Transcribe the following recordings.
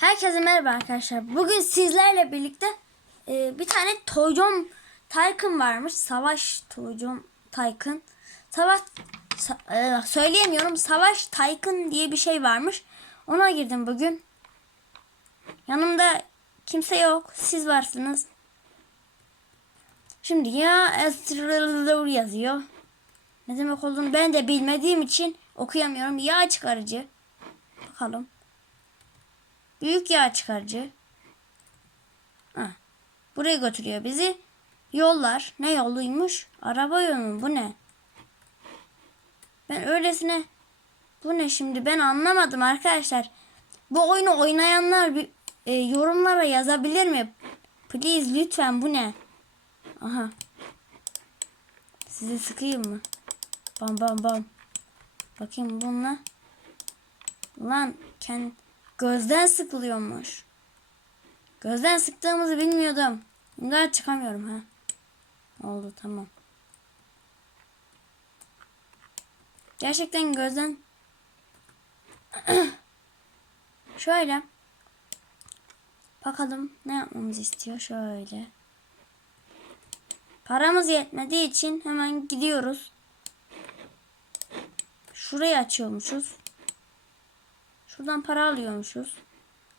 Herkese merhaba arkadaşlar. Bugün sizlerle birlikte e, bir tane Toycom Tycoon varmış. Savaş Toycom Tycoon. Savaş sa- e, söyleyemiyorum. Savaş Tycoon diye bir şey varmış. Ona girdim bugün. Yanımda kimse yok. Siz varsınız. Şimdi ya Esrelur yazıyor. Ne demek olduğunu ben de bilmediğim için okuyamıyorum. Yağ çıkarıcı. Bakalım. Büyük yağ çıkarıcı. Ha. Buraya götürüyor bizi. Yollar. Ne yoluymuş? Araba yolu mu? Bu ne? Ben öylesine bu ne şimdi? Ben anlamadım arkadaşlar. Bu oyunu oynayanlar bir e, yorumlara yazabilir mi? Please lütfen bu ne? Aha. Sizi sıkayım mı? Bam bam bam. Bakayım bununla. Lan kendi gözden sıkılıyormuş. Gözden sıktığımızı bilmiyordum. Daha çıkamıyorum ha. Oldu tamam. Gerçekten gözden şöyle bakalım ne yapmamızı istiyor şöyle. Paramız yetmediği için hemen gidiyoruz. Şurayı açıyormuşuz. Şuradan para alıyormuşuz.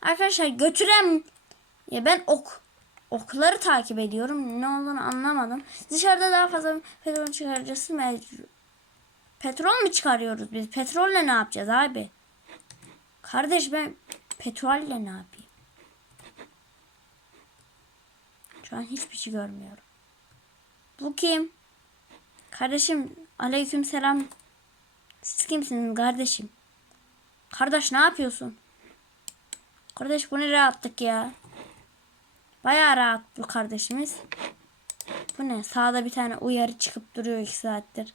Arkadaşlar götüren ya ben ok okları takip ediyorum. Ne olduğunu anlamadım. Dışarıda daha fazla petrol çıkarıcısı mevcut. Petrol mü çıkarıyoruz biz? Petrolle ne yapacağız abi? Kardeş ben petrolle ne yapayım? Şu an hiçbir şey görmüyorum. Bu kim? Kardeşim aleyküm selam. Siz kimsiniz kardeşim? Kardeş ne yapıyorsun? Kardeş bu ne rahatlık ya. Bayağı rahat bu kardeşimiz. Bu ne? Sağda bir tane uyarı çıkıp duruyor iki saattir.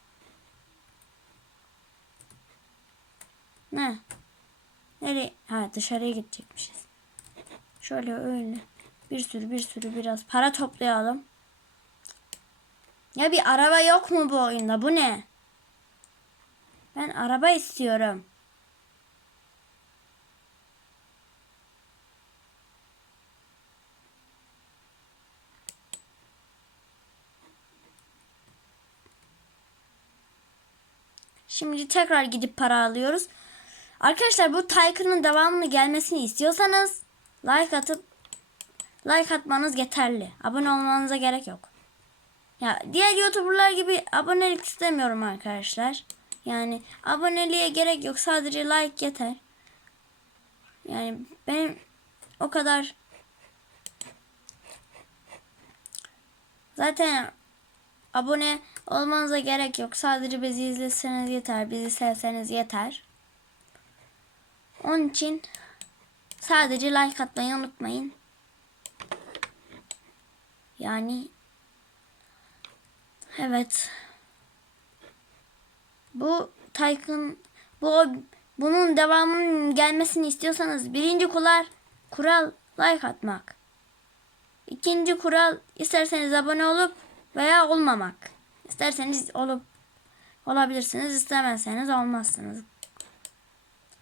Ne? Nereye? Ha dışarıya gidecekmişiz. Şöyle öyle. Bir sürü bir sürü biraz para toplayalım. Ya bir araba yok mu bu oyunda? Bu ne? Ben araba istiyorum. Şimdi tekrar gidip para alıyoruz. Arkadaşlar bu Tycoon'un devamını gelmesini istiyorsanız like atıp like atmanız yeterli. Abone olmanıza gerek yok. Ya diğer YouTuber'lar gibi abonelik istemiyorum arkadaşlar. Yani aboneliğe gerek yok. Sadece like yeter. Yani benim o kadar zaten abone olmanıza gerek yok. Sadece bizi izleseniz yeter. Bizi sevseniz yeter. Onun için sadece like atmayı unutmayın. Yani evet. Bu Tycoon bu bunun devamının gelmesini istiyorsanız birinci kural kural like atmak. İkinci kural isterseniz abone olup veya olmamak. İsterseniz olup olabilirsiniz, istemezseniz olmazsınız.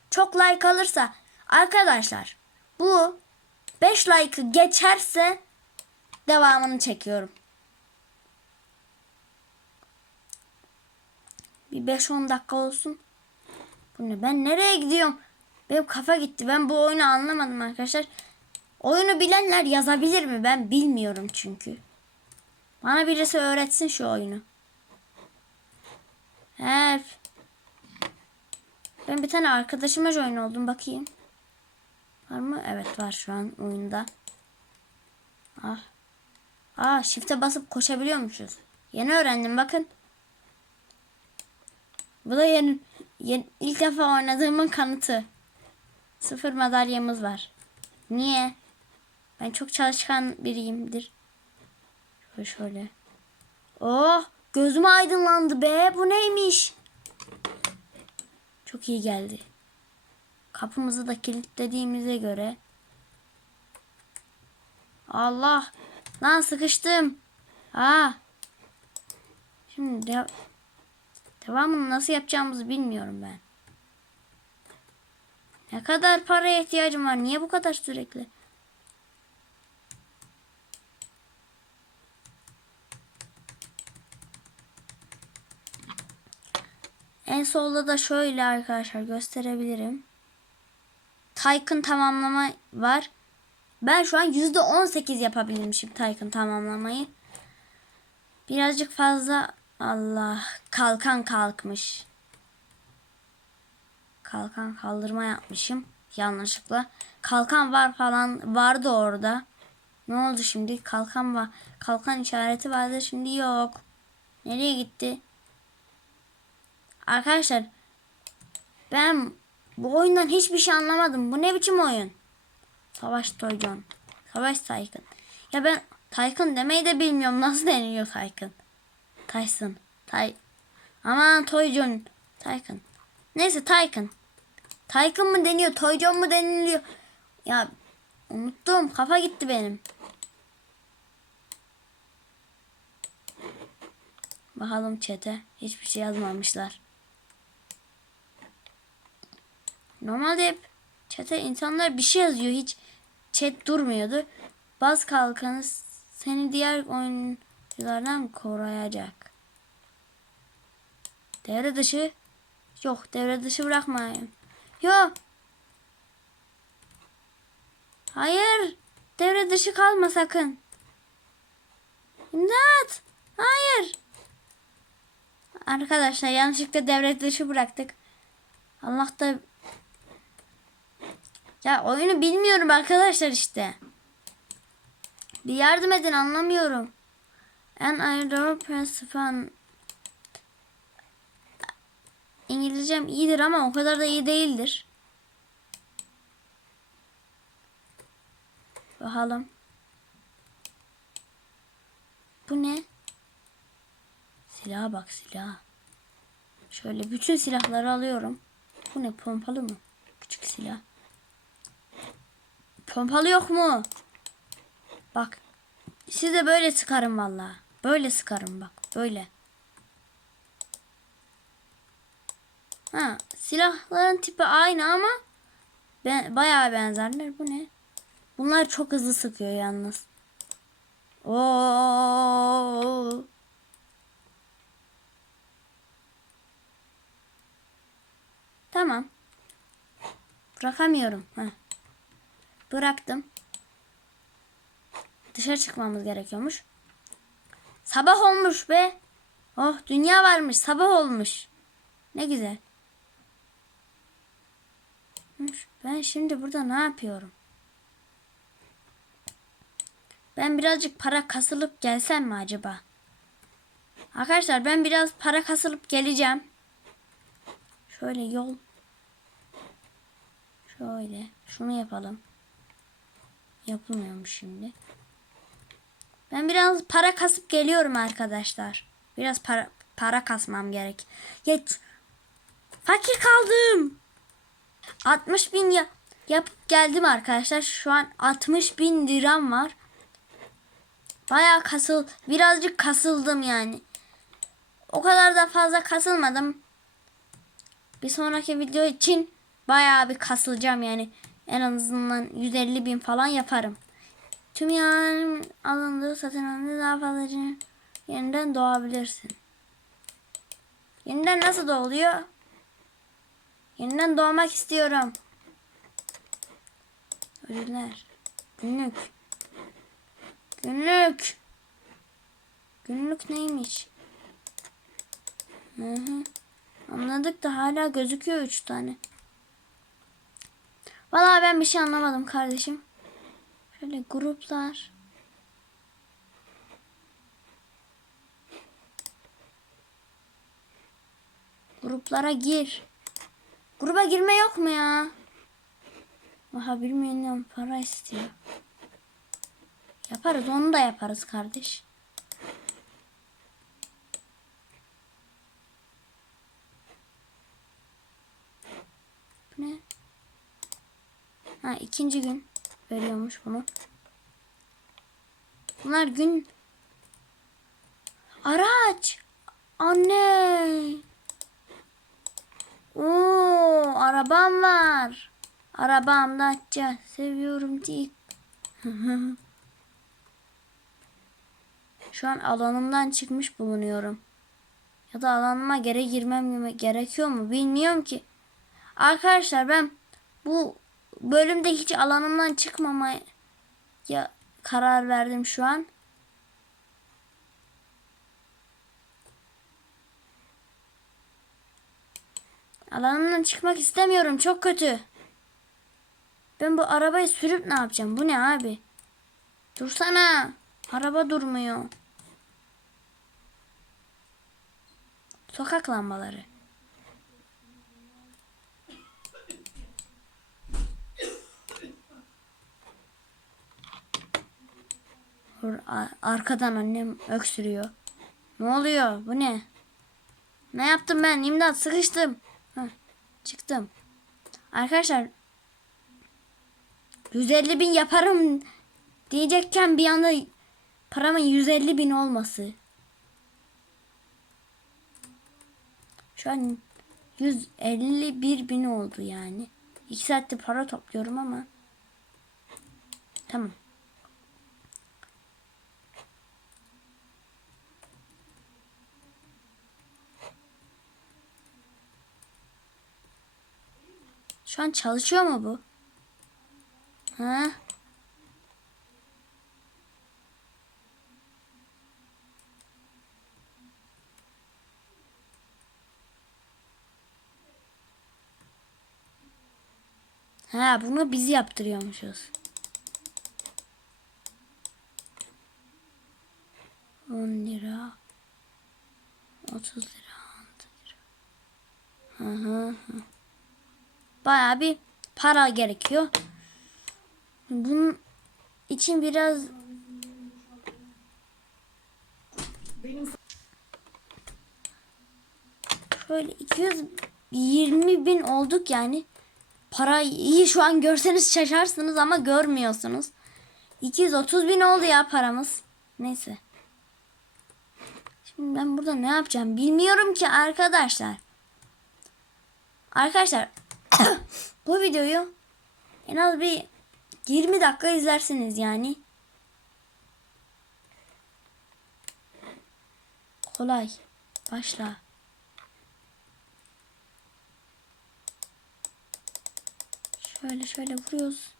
Çok like alırsa arkadaşlar bu 5 like'ı geçerse devamını çekiyorum. Bir 5-10 dakika olsun. Bu ne? Ben nereye gidiyorum? Benim kafa gitti. Ben bu oyunu anlamadım arkadaşlar. Oyunu bilenler yazabilir mi? Ben bilmiyorum çünkü. Bana birisi öğretsin şu oyunu. Help. Ben bir tane arkadaşıma join oldum. Bakayım. Var mı? Evet var şu an oyunda. Ah. Aa shift'e basıp koşabiliyormuşuz. Yeni öğrendim bakın. Bu da yeni, yeni ilk defa oynadığımın kanıtı. Sıfır madalyamız var. Niye? Ben çok çalışkan biriyimdir. Şöyle. Oh gözüm aydınlandı be. Bu neymiş? Çok iyi geldi. Kapımızı da kilitlediğimize göre. Allah. Lan sıkıştım. Aa. Şimdi de devamını nasıl yapacağımızı bilmiyorum ben. Ne kadar paraya ihtiyacım var? Niye bu kadar sürekli? En solda da şöyle arkadaşlar gösterebilirim. Tycoon tamamlama var. Ben şu an %18 yapabilmişim Tycoon tamamlamayı. Birazcık fazla Allah kalkan kalkmış. Kalkan kaldırma yapmışım yanlışlıkla. Kalkan var falan vardı orada. Ne oldu şimdi? Kalkan var. Kalkan işareti vardı şimdi yok. Nereye gitti? Arkadaşlar ben bu oyundan hiçbir şey anlamadım. Bu ne biçim oyun? Savaş Toycon. Savaş Tycoon. Ya ben Tycoon demeyi de bilmiyorum. Nasıl deniliyor Tycoon? Tyson. Tay Aman Toycon. Tycoon. Neyse Tycoon. Tycoon mu deniyor? Toycon mu deniliyor? Ya unuttum. Kafa gitti benim. Bakalım çete. Hiçbir şey yazmamışlar. Normalde hep çete insanlar bir şey yazıyor. Hiç chat durmuyordu. Baz kalkanı seni diğer oyunculardan koruyacak. Devre dışı yok. Devre dışı bırakmayın. Yok. Hayır. Devre dışı kalma sakın. İmdat. Hayır. Arkadaşlar yanlışlıkla devre dışı bıraktık. Allah da ya oyunu bilmiyorum arkadaşlar işte. Bir yardım edin anlamıyorum. En ayrı falan İngilizcem iyidir ama o kadar da iyi değildir. Bakalım. Bu ne? Silaha bak silah. Şöyle bütün silahları alıyorum. Bu ne pompalı mı? Küçük silah. Pompalı yok mu? Bak. Size böyle sıkarım valla. Böyle sıkarım bak. Böyle. Ha, silahların tipi aynı ama ben, bayağı benzerler. Bu ne? Bunlar çok hızlı sıkıyor yalnız. Oo. Tamam. Bırakamıyorum. Heh. Bıraktım. Dışarı çıkmamız gerekiyormuş. Sabah olmuş be. Oh dünya varmış. Sabah olmuş. Ne güzel. Ben şimdi burada ne yapıyorum? Ben birazcık para kasılıp gelsem mi acaba? Arkadaşlar ben biraz para kasılıp geleceğim. Şöyle yol. Şöyle. Şunu yapalım. Yapılmıyormuş şimdi. Ben biraz para kasıp geliyorum arkadaşlar. Biraz para para kasmam gerek. Geç. Fakir kaldım. 60 bin ya yapıp geldim arkadaşlar. Şu an 60 bin liram var. Baya kasıl birazcık kasıldım yani. O kadar da fazla kasılmadım. Bir sonraki video için baya bir kasılacağım yani. En azından 150 bin falan yaparım. Tüm yararım alındığı satın alındığı daha fazla yeniden doğabilirsin. Yeniden nasıl doğuluyor? Yeniden doğmak istiyorum. Ödüller. Günlük. Günlük. Günlük neymiş? Hı hı. Anladık da hala gözüküyor üç tane. Vallahi ben bir şey anlamadım kardeşim. Şöyle gruplar. Gruplara gir. Gruba girme yok mu ya? Aha bir milyon para istiyor. Yaparız onu da yaparız kardeş. Bu ne? Ha ikinci gün veriyormuş bunu. Bunlar gün araç. Anne. Oo, arabam var. Arabam Dacia seviyorum deyip. Şu an alanımdan çıkmış bulunuyorum. Ya da alanıma geri girmem gerekiyor mu bilmiyorum ki. Arkadaşlar ben bu bölümde hiç alanımdan çıkmamaya karar verdim şu an. Alanımdan çıkmak istemiyorum. Çok kötü. Ben bu arabayı sürüp ne yapacağım? Bu ne abi? Dursana. Araba durmuyor. Sokak lambaları. Arkadan annem öksürüyor. Ne oluyor? Bu ne? Ne yaptım ben? İmdat sıkıştım. Heh, çıktım. Arkadaşlar 150 bin yaparım diyecekken bir anda paramın 150 bin olması. Şu an 151 bin oldu yani. 2 saatte para topluyorum ama. Tamam. Şu an çalışıyor mu bu? Ha? Ha bunu biz yaptırıyormuşuz. 10 lira. 30 lira. 6 lira. Hı hı hı. Bayağı bir para gerekiyor. Bunun için biraz Şöyle 220 bin olduk yani. Para iyi şu an görseniz şaşarsınız ama görmüyorsunuz. 230 bin oldu ya paramız. Neyse. Şimdi ben burada ne yapacağım bilmiyorum ki arkadaşlar. Arkadaşlar bu videoyu en az bir 20 dakika izlersiniz yani. Kolay. Başla. Şöyle şöyle vuruyoruz.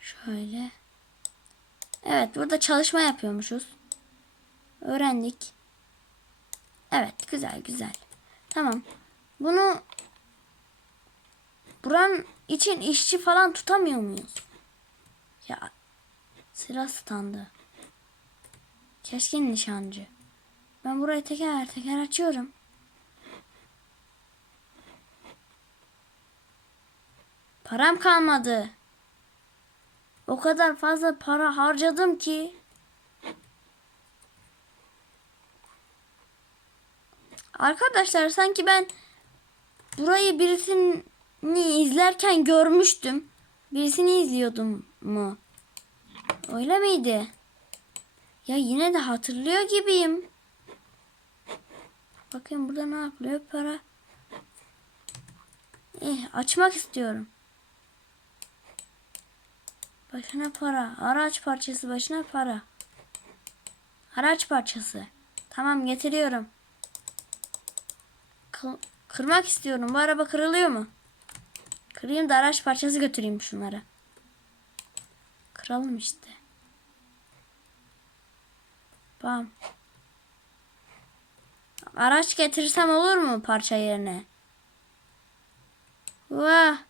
Şöyle. Evet burada çalışma yapıyormuşuz. Öğrendik. Evet güzel güzel. Tamam. Bunu buran için işçi falan tutamıyor muyuz? Ya sıra standı. Keskin nişancı. Ben burayı teker teker açıyorum. Param kalmadı. O kadar fazla para harcadım ki. Arkadaşlar sanki ben burayı birisini izlerken görmüştüm. Birisini izliyordum mu? Öyle miydi? Ya yine de hatırlıyor gibiyim. Bakayım burada ne yapılıyor? Para. Eh, açmak istiyorum. Başına para. Araç parçası başına para. Araç parçası. Tamam getiriyorum. kırmak istiyorum. Bu araba kırılıyor mu? Kırayım da araç parçası götüreyim şunlara. Kıralım işte. Bam. Araç getirsem olur mu parça yerine? Vah.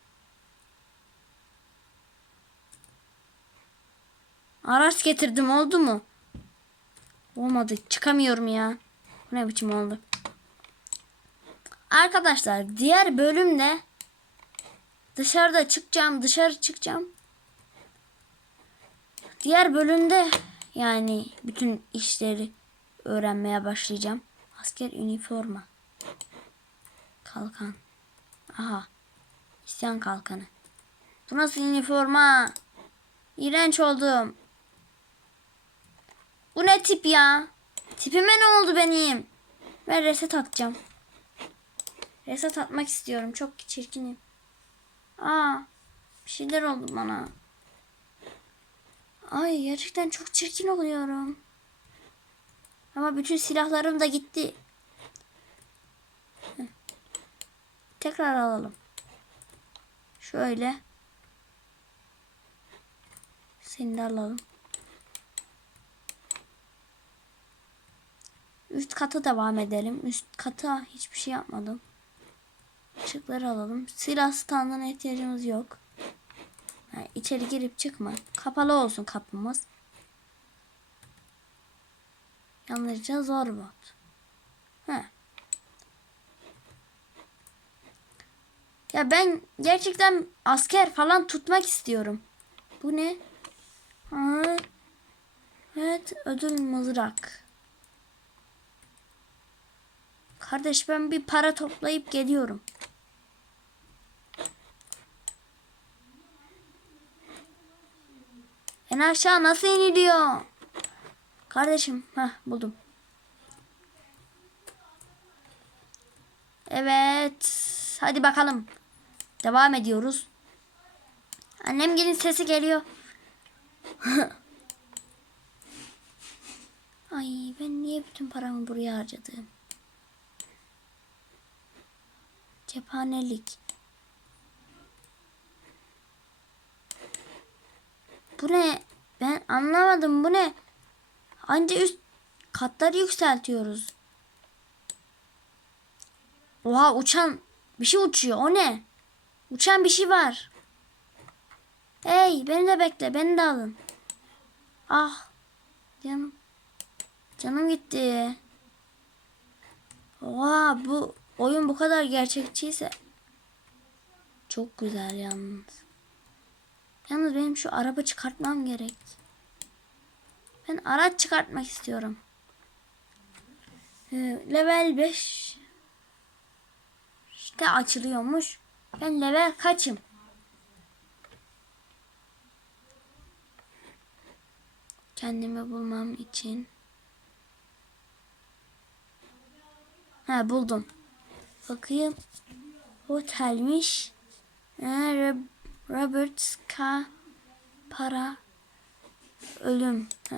Araç getirdim oldu mu? Olmadı. Çıkamıyorum ya. Bu ne biçim oldu? Arkadaşlar diğer bölümde dışarıda çıkacağım. Dışarı çıkacağım. Diğer bölümde yani bütün işleri öğrenmeye başlayacağım. Asker üniforma. Kalkan. Aha. İsyan kalkanı. Bu nasıl üniforma? İğrenç oldum. Bu ne tip ya? Tipime ne oldu benim? Ben reset atacağım. Reset atmak istiyorum. Çok çirkinim. Aa, bir şeyler oldu bana. Ay gerçekten çok çirkin oluyorum. Ama bütün silahlarım da gitti. Tekrar alalım. Şöyle. Seni de alalım. Üst kata devam edelim. Üst kata hiçbir şey yapmadım. Işıkları alalım. Silah standına ihtiyacımız yok. Yani içeri girip çıkma. Kapalı olsun kapımız. Yalnızca zor bot. He. Ya ben gerçekten asker falan tutmak istiyorum. Bu ne? Ha. Evet ödül mızrak. Kardeş ben bir para toplayıp geliyorum. En aşağı nasıl iniliyor? Kardeşim, ha buldum. Evet. Hadi bakalım. Devam ediyoruz. Annem gelin sesi geliyor. Ay ben niye bütün paramı buraya harcadım? Cephanelik. Bu ne? Ben anlamadım. Bu ne? Anca üst katları yükseltiyoruz. Oha uçan bir şey uçuyor. O ne? Uçan bir şey var. Hey beni de bekle. Beni de alın. Ah. Canım. Canım gitti. Oha bu oyun bu kadar gerçekçiyse çok güzel yalnız. Yalnız benim şu araba çıkartmam gerek. Ben araç çıkartmak istiyorum. Ee, level 5 işte açılıyormuş. Ben level kaçım? Kendimi bulmam için. Ha buldum. Bakayım. Otelmiş. Rob- Robert K. Para. Ölüm. Ha.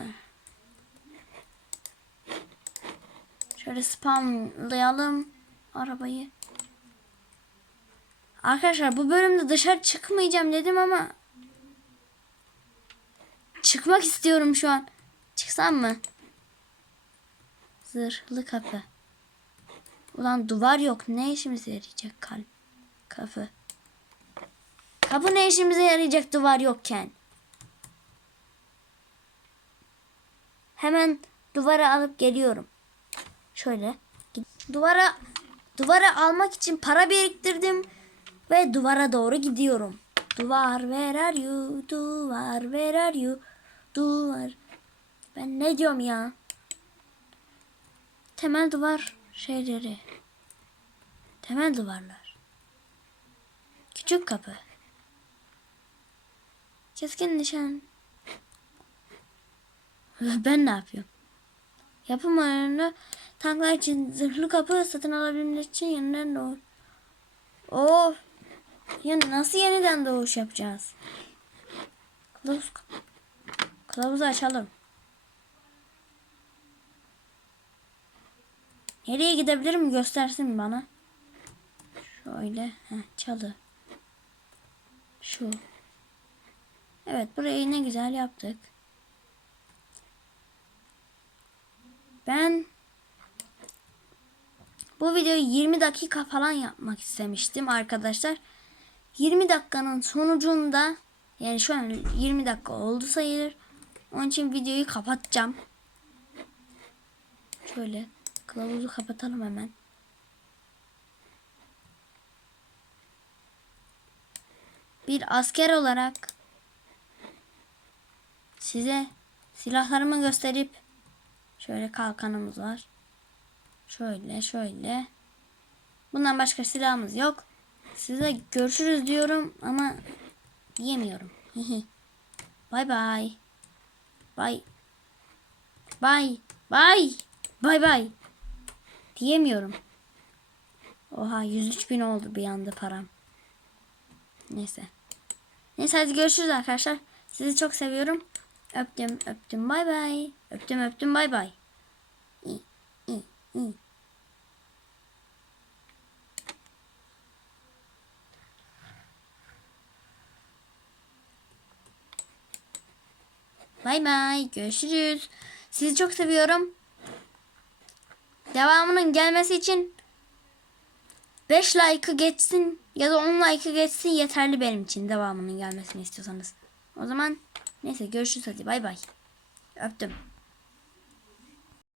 Şöyle spamlayalım arabayı. Arkadaşlar bu bölümde dışarı çıkmayacağım dedim ama çıkmak istiyorum şu an. Çıksam mı? Zırhlı kapı. Ulan duvar yok. Ne işimize yarayacak kalp? Kapı. Kapı ne işimize yarayacak duvar yokken? Hemen duvara alıp geliyorum. Şöyle. Duvara duvara almak için para biriktirdim ve duvara doğru gidiyorum. Duvar where are you? Duvar where are you? Duvar. Ben ne diyorum ya? Temel duvar şeyleri. Temel duvarlar. Küçük kapı. Keskin nişan. Ben ne yapıyorum? Yapım ayarını tanklar için zırhlı kapı satın alabilmek için yeniden doğur. Of. Ya nasıl yeniden doğuş yapacağız? Kılavuz, kılavuzu açalım. Nereye gidebilirim göstersin bana. Şöyle. Heh, çalı. Şu. Evet burayı ne güzel yaptık. Ben bu videoyu 20 dakika falan yapmak istemiştim arkadaşlar. 20 dakikanın sonucunda yani şu an 20 dakika oldu sayılır. Onun için videoyu kapatacağım. Şöyle kılavuzu kapatalım hemen. Bir asker olarak size silahlarımı gösterip şöyle kalkanımız var. Şöyle şöyle. Bundan başka silahımız yok. Size görüşürüz diyorum ama diyemiyorum. Bye bye. Bye. Bay. Bay. Bay bay. Diyemiyorum. Oha 103 bin oldu bir anda param. Neyse. Neyse hadi görüşürüz arkadaşlar. Sizi çok seviyorum. Öptüm öptüm bay bay. Öptüm öptüm bay bay. İyi, iyi, iyi. Bay bay. Görüşürüz. Sizi çok seviyorum. Devamının gelmesi için 5 like'ı geçsin ya da 10 like'ı geçsin yeterli benim için devamının gelmesini istiyorsanız. O zaman neyse görüşürüz hadi bay bay. Öptüm.